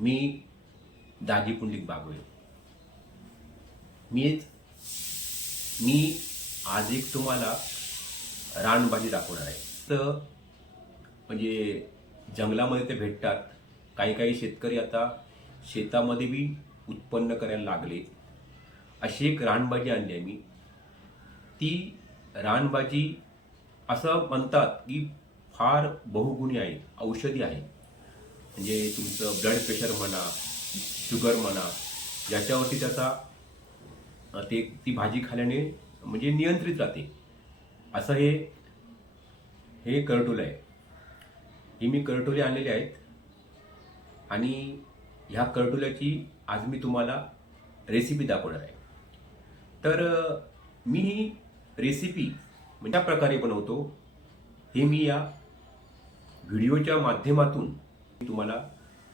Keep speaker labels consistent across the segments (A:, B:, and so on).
A: मी दाजी पुंडलिक बागवे. मीच मी आज एक तुम्हाला रानबाजी दाखवणार आहे. तर म्हणजे जंगलामध्ये ते भेटतात. काही काही शेतकरी आता शेतामध्ये बी उत्पन्न करायला लागले. अशी एक रानबाजी आणली आहे मी. ती रानबाजी असं म्हणतात की फार बहुगुणी आहे औषधी आहे. म्हणजे तुमचं ब्लड प्रेशर म्हणा शुगर म्हणा याच्यावरती त्याचा ते ती भाजी खाल्याने म्हणजे नियंत्रित राहते. असं हे हे करटोलं आहे. हे मी करटोले आणलेले आहेत. आणि ह्या करटोल्याची आज मी तुम्हाला रेसिपी दाखवणार आहे. तर मी ही रेसिपी म्हणजे प्रकारे बनवतो हे मी या व्हिडिओच्या माध्यमातून तुम्हाला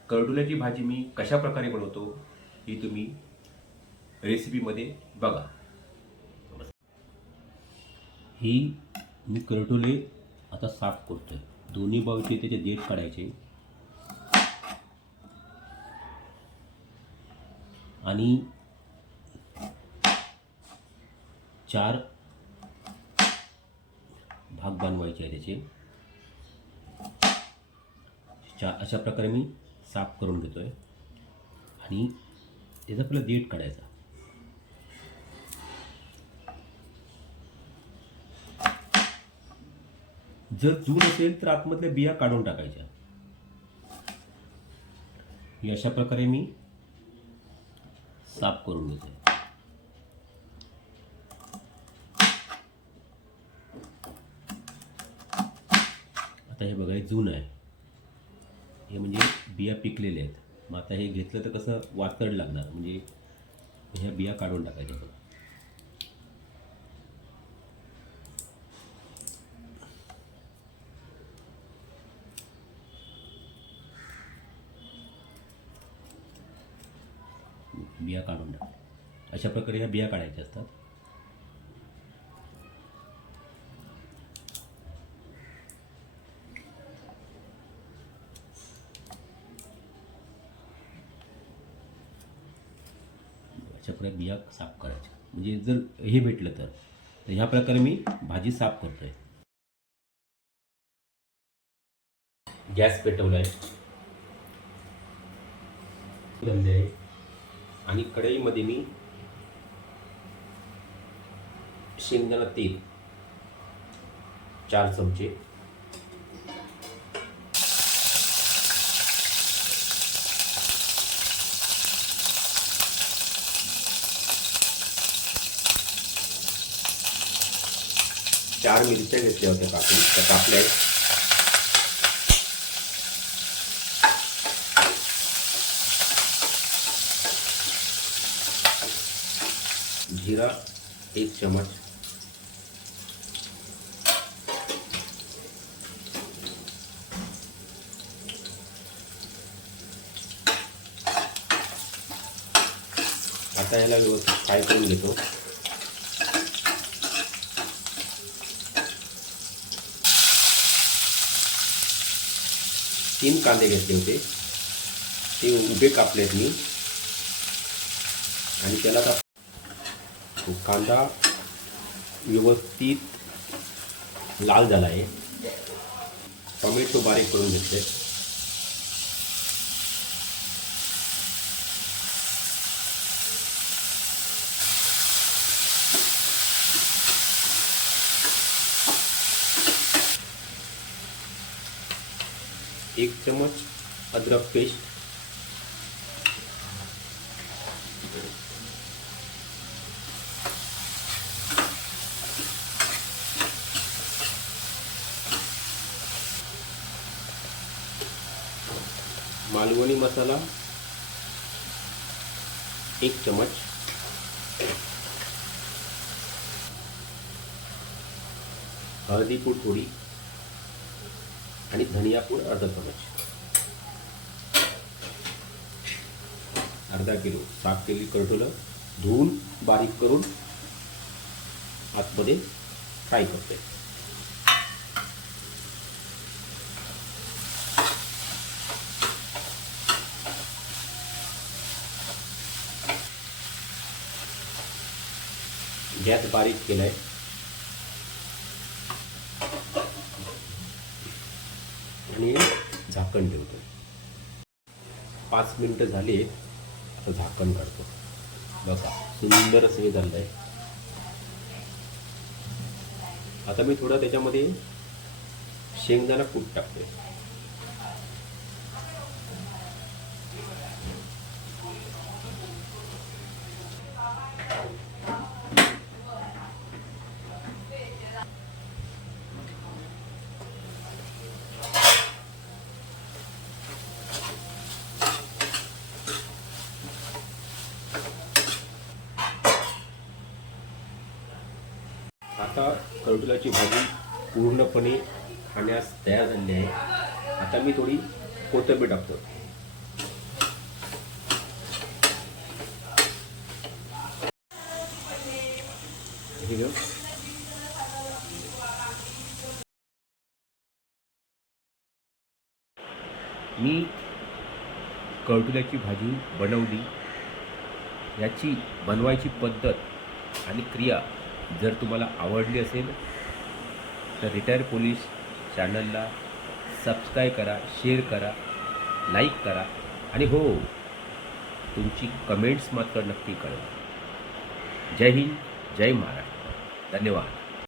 A: करडुल्याची भाजी मी कशा प्रकारे बनवतो ही तुम्ही रेसिपीमध्ये बघा. ही मी करटोले आता साफ करतोय. दोन्ही बाजूचे त्याचे देठ काढायचे. आणि चार भाग बनवायचे आहे त्याचे. चा अशा प्रकारे मी साफ करून घेतोय. आणि त्याचा आपल्याला देठ काढायचा. जर जून असेल तर आतमधल्या बिया काढून टाकायच्या. अशा प्रकारे मी साफ करून घेतोय. आता हे बघा जून आहे. हे म्हणजे बिया पिकलेले आहेत. मग आता हे घेतलं तर कसं वातड लागणार? म्हणजे ह्या बिया काढून टाकायच्या बघा बिया काढून टाक. अशा प्रकारे ह्या बिया काढायच्या असतात. अशा बिया साफ करायच्या. म्हणजे जर हे भेटलं तर. तर ह्या प्रकारे मी भाजी साफ करतोय. गॅस पेटवला आहे धंदे. आहे आणि कढईमध्ये मी शेंगदाणा तेल चार चमचे चार मिरच्या घेतल्या होत्या कापून त्या कापल्या जिरा एक चमच आता याला व्यवस्थित फ्राय करून घेतो. तीन कांदे घेतले होते. ते उभे कापलेत मी. आणि त्याला आता तो कांदा व्यवस्थित लाल झाला आहे. टोमॅटो बारीक करून घेतले एक चम्मच अदरक पेस्ट। मालवणी मसाला एक चम्मच। हल्दी पूड थोडी आणि धनिया पूड अर्धा चमच. अर्धा किलो साफ केली करटोलं धुवून बारीक करून आतमध्ये फ्राय करते. गॅस बारीक केला आहे आणि झाकण ठेवतो. पाच मिनटं झाली आता झाकण काढतो. बघा सुंदर असं हे झालं आहे आता मी थोडं त्याच्यामध्ये शेंगदाणा कूट टाकतोय. आता करटुलाची भाजी पूर्णपणे खाण्यास तयार झालेली आहे. आता मी थोडी कोथिंबीर टाकतो. हे मी करटुल्याची भाजी बनवली. याची बनवायची पद्धत आणि क्रिया जर तुम्हाला आवडली असेल तर रिटायर पोलीस चॅनलला सबस्क्राईब करा शेअर करा लाईक करा आणि हो तुमची कमेंट्स मात्र नक्की कळवा. जय हिंद जय महाराष्ट्र. धन्यवाद.